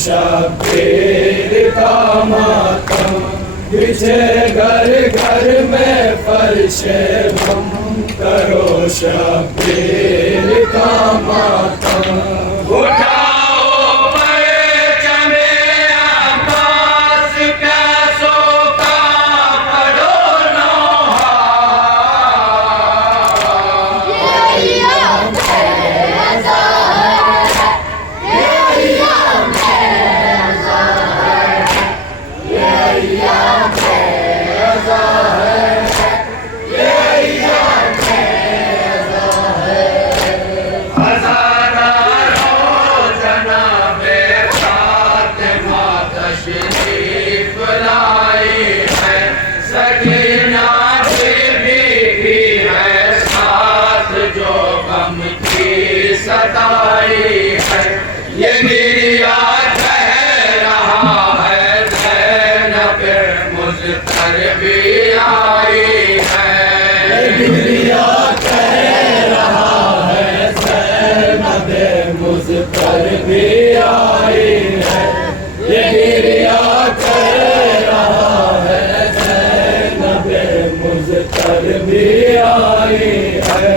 शब्बीर का मातम बिछे घर घर में फर्शे बम करो शब्बीर का मातम। ये गिरिया कह रहा है ज़ैनब मुज़फ़्फ़र भी आई है। ये गिरिया कह रहा है ज़ैनब मुज़फ़्फ़र भी आई है। ये गिरिया कह रहा है ज़ैनब मुज़फ़्फ़र भी आई है।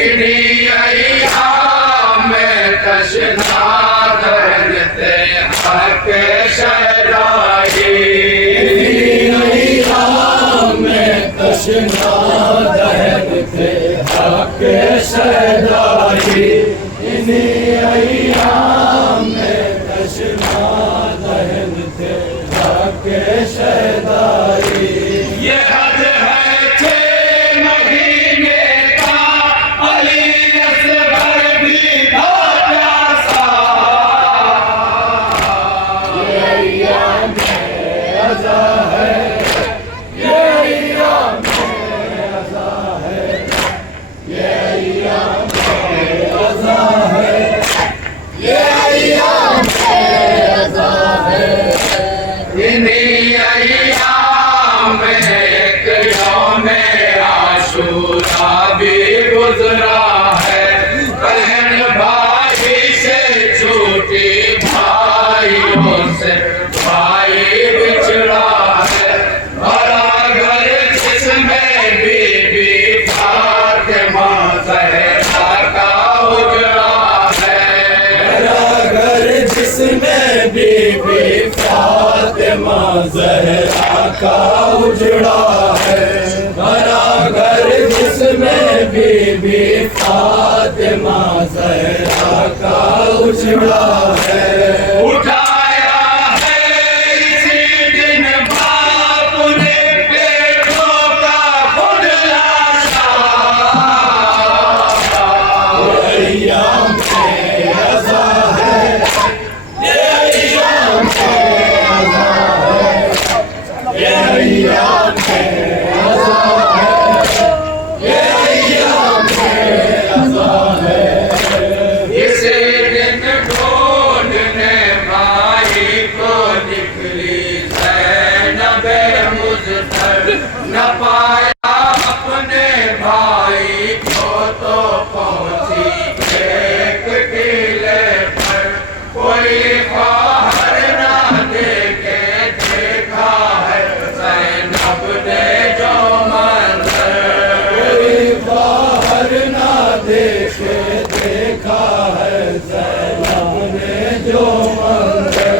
इन्हीं अय्याम में तशना दहनते हक शहदाई। इन्हीं अय्याम में तशना दहनते हक शहदाई। इन्हीं अय्याम में तशना दहनते हक शहदाई। ये हद है भी गुजरा है। बहन भाई से छूटी भाइयों से भाई बिछड़ा है। भरा घर जिसमें बीबी फातिमा ज़हरा का उजड़ा है। भरा घर जिसमें बीबी फातिमा ज़हरा का उजड़ा है। भरा घर जिसमें बीबी फातिमा ज़हरा का उजड़ा है। उठाया है इसी दिन बाप ने बेटों का न पाया अपने भाई को तो पहुंची एक टीले पर कोई बाहर ना देखे देखा है ज़ैनब ने जो मंजर कोई बाहर ना देखे देखा है ज़ैनब ने जो मंजर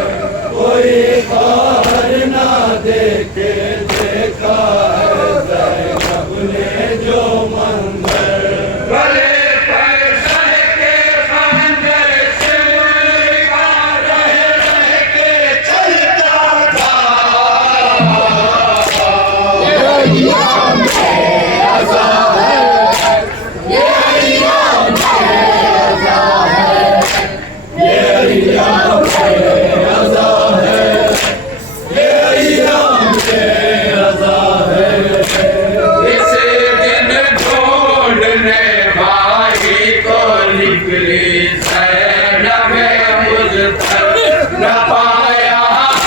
कोई बाहर ना देखे देखा है ज़ैनब ने जो मंजर गले पर सह के खंजर सिर का रह के चलता था इस दिन ढूंढने भाई को निकली ज़ैनब मुज़्फ़र न पाया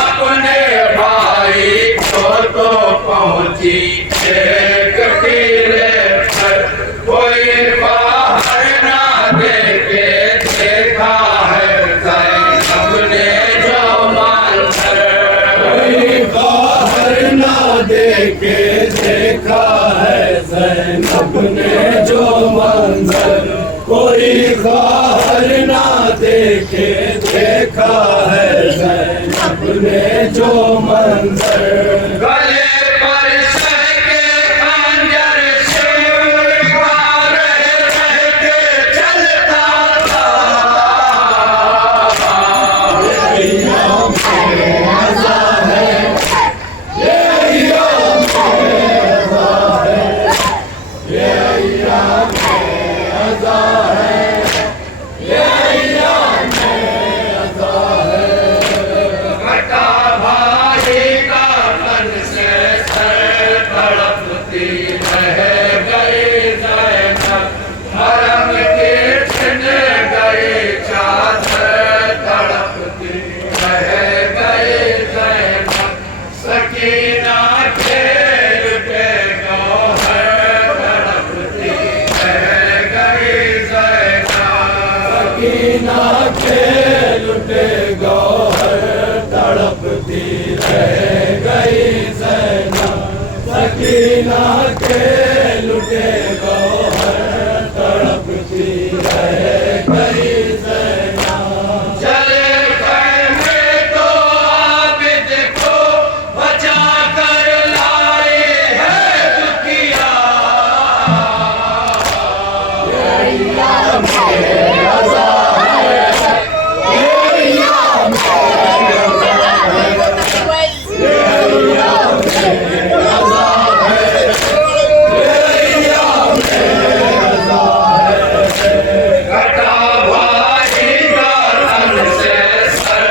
अपने भाई को तो पहुंची एक टीले पर कोई बाहर ना देखे देखा है ज़ैनब ने जो मंजर कोई बाहर ना देखे देखा है ज़ैनब ने जो मंजर कोई बाहर ना देखे देखा है ज़ैनब ने जो मंजर गले पर सह के खंजर सिर का रह के चलता था घटा भाई का तन से सर तड़पती रह गई ज़ैनब हरम के छिन गई चादर तड़पती रह गई ज़ैनब सकीना खेल पे गौहर तड़पती रह गई ज़ैनब सकीना के लुटे गौहर तड़पती रह गई ज़ैनब सकीना के लुटे गौहर तड़पती रह गई ज़ैनब चले खैमे तो आबिद को बचा कर लाए है दुखिया घटा भाई का तन से सर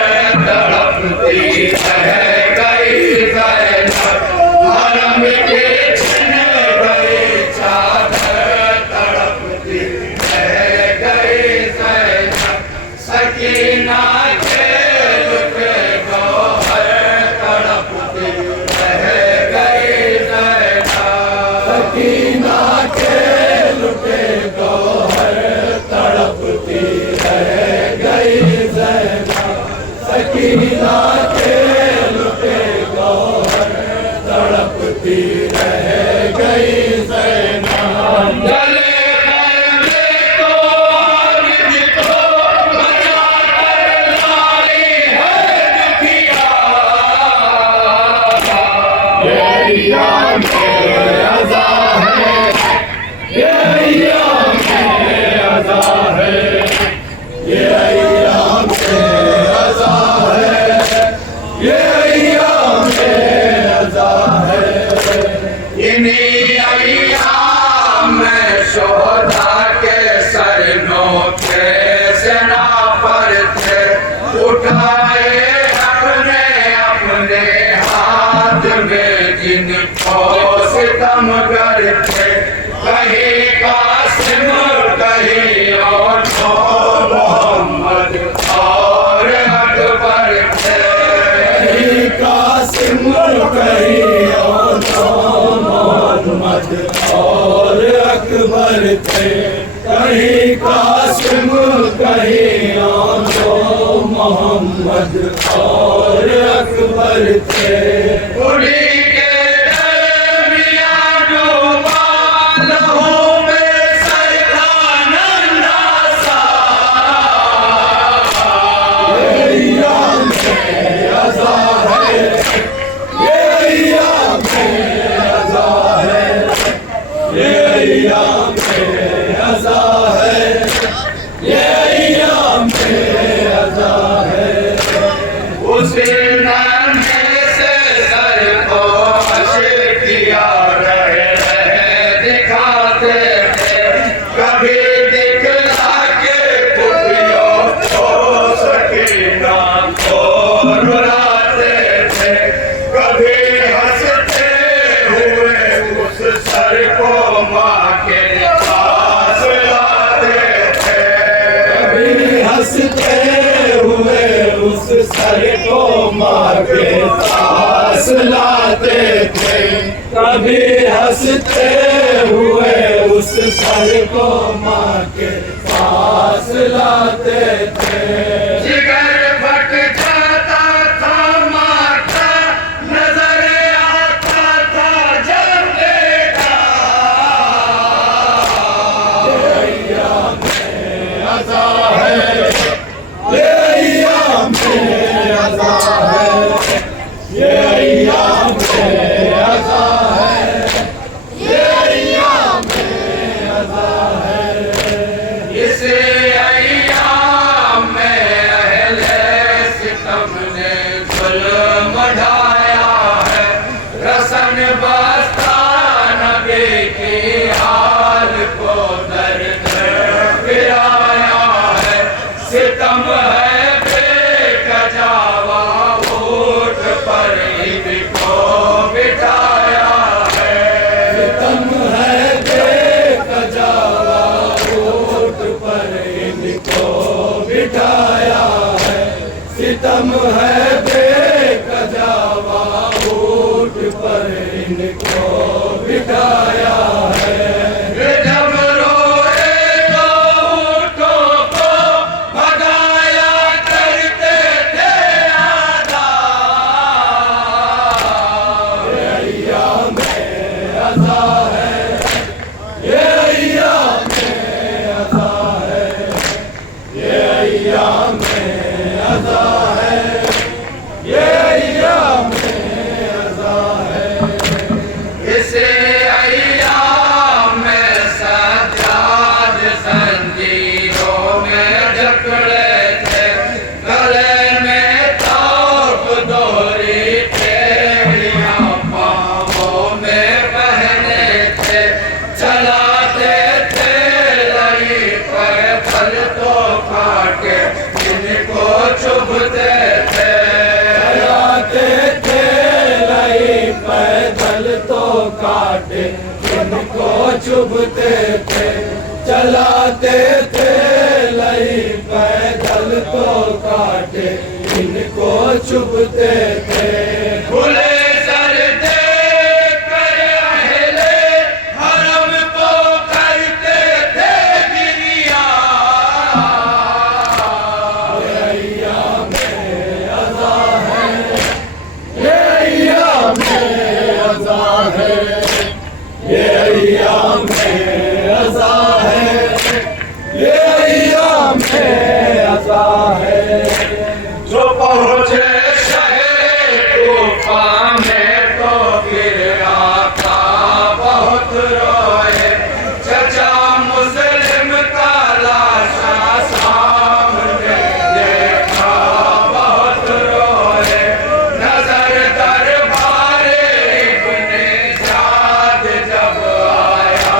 तड़पती रह गई ज़ैनब हरम के छिन गई चादर तड़पती रह गई ज़ैनब सकीना के लुटे गौहर तड़पती रह गई ज़ैनब सकीना के लुटे गौहर तड़पती रह गई ज़ैनब सकीना के लुटे गौहर तड़पती रह गई ज़ैनब गले खैमे को आबिद को बचा कर लाई है दुखिया इन्हीं अय्याम में शोधा के सरनों के सेना पर थे उठाए अपने अपने हाथ में जिनको सितम करते कहीं कासिम कहीं और मोहम्मद और अकबर थे कासिम कहीं और अकबर थे, कहीं कासिम कहीं आलो मोहम्मद और अकबर थे। उड़ी के दरमियां डूबा लहू में सर का नन्हा सा। ये अय्याम अज़ा है, ये अय्याम अज़ा है, ये अय्याम अज़ा है, ये अय्याम अज़ा है। उसी नन्हे से सर को हश्र किया रहे दिखाते थे, कभी दिखला के खुफियों को सकीना को रुलाते थे, कभी हंसते हुए उस सर को माँ के पास लाते थे। कभी हंसते हुए उस सर को माँ के पास लाते थे, कभी हंसते हुए उस सर को माँ के पास लाते थे। जिगर फट जाता था माँ का, नजर आता था जब बेटा। अज़ा है, ये अय्याम अज़ा है, ये अय्याम अज़ा है, ये अय्याम अज़ा है। इसे अय्याम में अहले सितम ने जुल्म ढाया है, रसन बस्ता नबी की हाल को दर्द गिराया है। सितम है बेकजावा ऊंट पर इनको बिठाया है। सितम है बेकजावा ऊंट पर इनको बिठाया है, सितम है बेकजावा ऊंट पर इनको बिठाया है। जब रोए तो ऊँटों को भगाया करते थे आदा। ये अय्याम अज़ा है, ये अय्याम अज़ा है, ये अय्याम अज़ा है, ये अय्याम अज़ा है। इसे अय्याम में सज्जाद जंजीरों में जकड़े थे, गले में तोप डोरी टेढ़ियां पाँवों में पहने थे, चलाते थे लई पैदल तो काटे जिनको चुभते थे। चलाते थे लई पैदल तो काटे जिनको चुभते थे, चलाते थे लई पैदल तो काटे जिनको चुभते थे। खुले सर देख कर अहले हरम को करते थे गिरिया। ये अय्याम अज़ा है, ये अय्याम अज़ा है, ये अय्याम अज़ा है, ये अय्याम अज़ा है। जो पहुँचे शहर कूफा में तो फिर आका बहुत रोए, चचा मुस्लिम का लाशा सामने देखा बहुत रोए। नजर दरबारे इब्ने जाद जब आया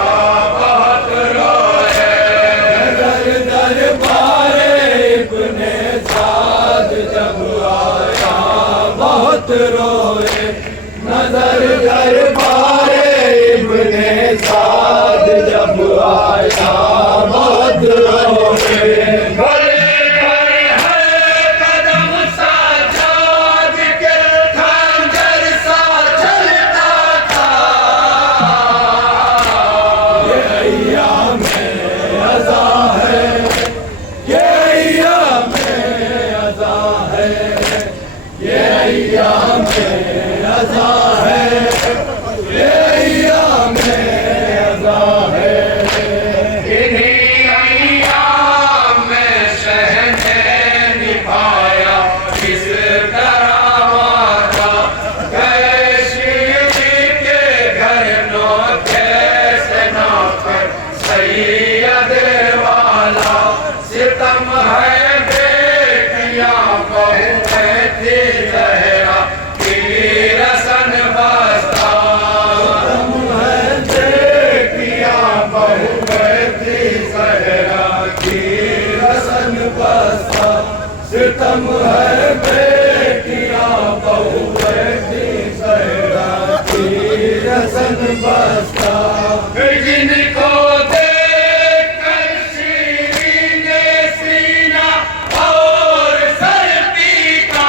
करम है बेटियां बहुए की सहरा की रसन बसता जिनको देखकर शीरीने सीना और सर पीटा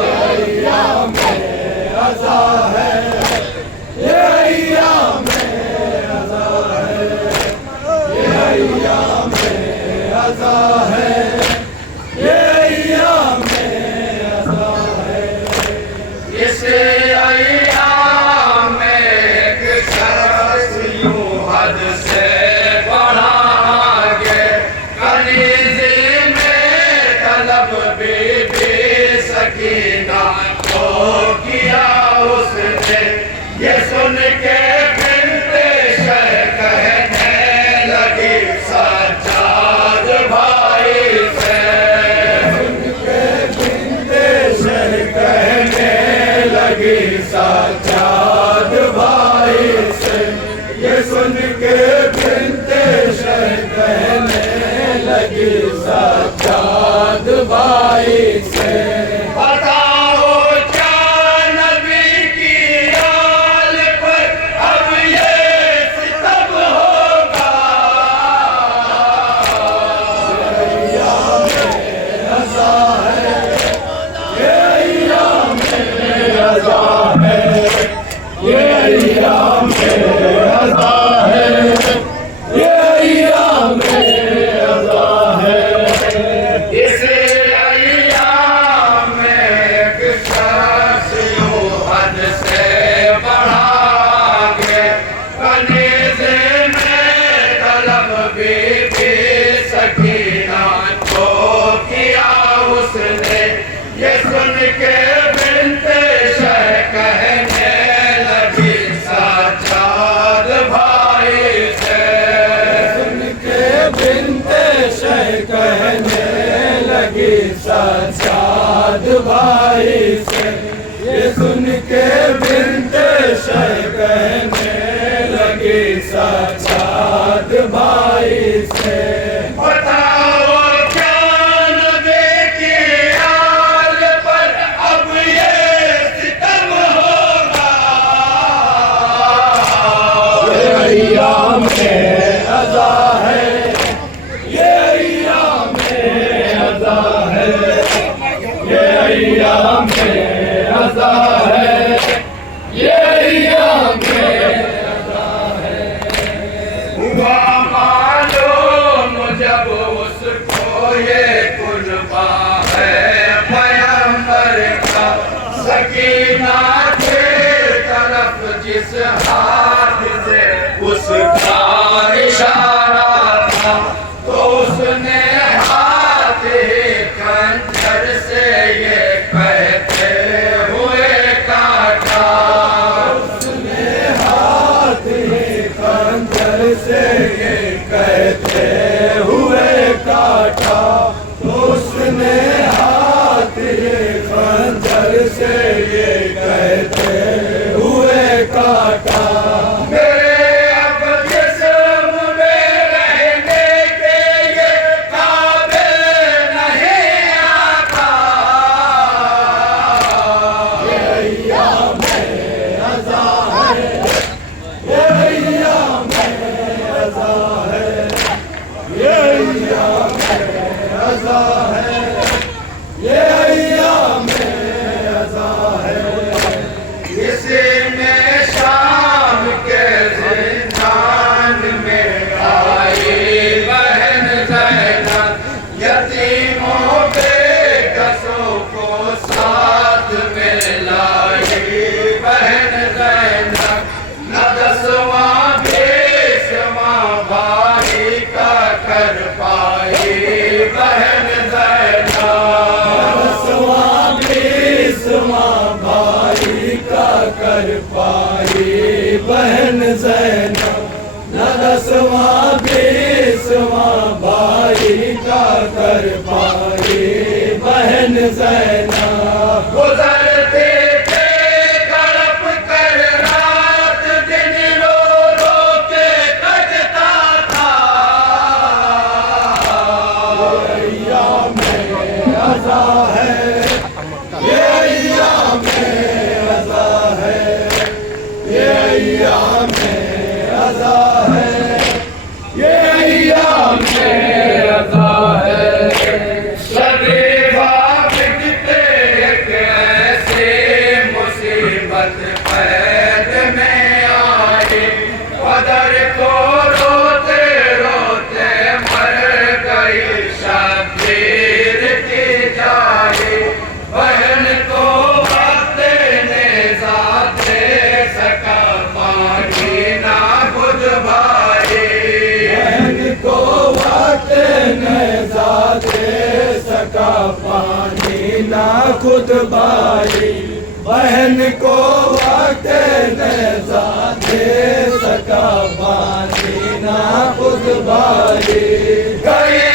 ये अय्याम अज़ा है, ये अय्याम अज़ा है, ये अय्याम अज़ा है, ये अय्याम अज़ा है। इसे अय्याम में एक शख्स यूं हद से बढ़ा आगे कनीज़े में तलब बीबी सकीना को किया उसने ये सुन के बिन्ते शह कहने लगी सज्जाद भाई से उनके बिन्ते शह कहने लगी सज्जाद भाई से, ये सुन के बिन्ते शह कहने लगी सज्जाद भाई से। बताओ क्या नबी की आल पर अब ये सितम होगा अज़ा है, ये अय्याम अज़ा है, ये अय्याम अज़ा है, ये अय्याम अज़ा है। इसे अय्याम में एक शख्स यूं हद से बढ़ा आगे कनीज़े में तलब बीबी सकीना को किया उसने ये सुन के बिन्ते शह कहने लगी सज्जाद भाई से उनके बिन्ते शह कहने लगी सज्जाद भाई से, ये सुन के बिन्ते शह कहने लगी सज्जाद भाई से। बताओ क्या नबी की आल पर अब ये सितम होगा ये अय्याम अज़ा है, ये अय्याम अज़ा है, ये अय्याम अज़ा है, ये अय्याम अज़ा है। हुआ मालूम जब उसको ये कुर्बा है पैगंबर का सकीना के तरफ जिस हाथ से उसका इशारा था तो उसने हाथ ही खंजर से ये कहते हुए काटा हाथ ही खंजर से ये कहते हुए काटा, उसने हाथ ही खंजर से ये कहते हुए काटा। मेरे अब जिस्म में रहने के ये काबिल नहीं आता ये अय्याम अज़ा है, ये अय्याम अज़ा है, ये अय्याम अज़ा है, ये अय्याम अज़ा है। इसी में शाम के ज़िंदान में आई बहन ज़ैनब यतीमों बेकसों को साथ में लाई बहन ज़ैनब न दसवां बीसवां भाई का कर पाई बहन ज़ैनब दसवां बीसवां भाई का कर पाई बहन ज़ैनब, न दसवां बीसवां भाई का कर पाई बहन ज़ैनब। गुजरते थे तड़प कर रात दिन रो रो के कटता था ये अय्याम अज़ा है, ये अय्याम अज़ा है। सदैवा बिकते एक ऐसे मुसीबत पैद में आए, कदर को रोते रोते मर गई शब्बीर की जाए। बहन को वक्त ने जाते सका पानी ना बुझवाए। बहन को वक्त न जाते सका पानी ना खुद भाई। बहन को वक्त न जाते सका पानी ना खुद भाई। गए